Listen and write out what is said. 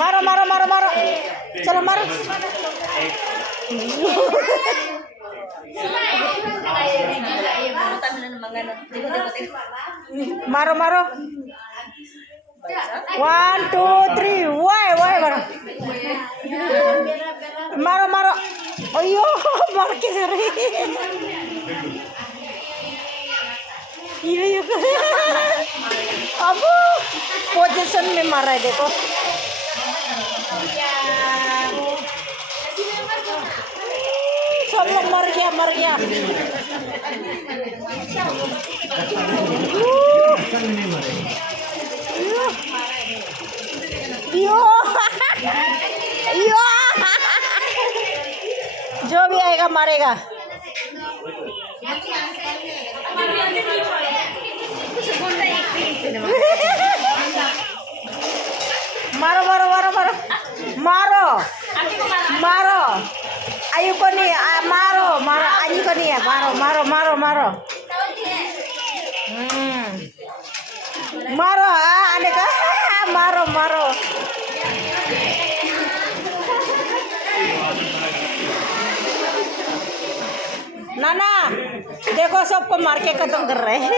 मारो मारो मारो मारो चलो मारो मारो मारो 1 2 3 वाई मारो मारो मारो अयो मार के सर ये अब पोजीशन में मार रहा है देखो सब लोग मर गया यो यो जो भी आएगा मारेगा मारो मारो मारो मारो मारो मारो आयु को नहीं मारो मारो आयु को नहीं है मारो मारो मारो मारो मारो आने का मारो मारो नाना देखो सबको मार के खत्म कर रहे हैं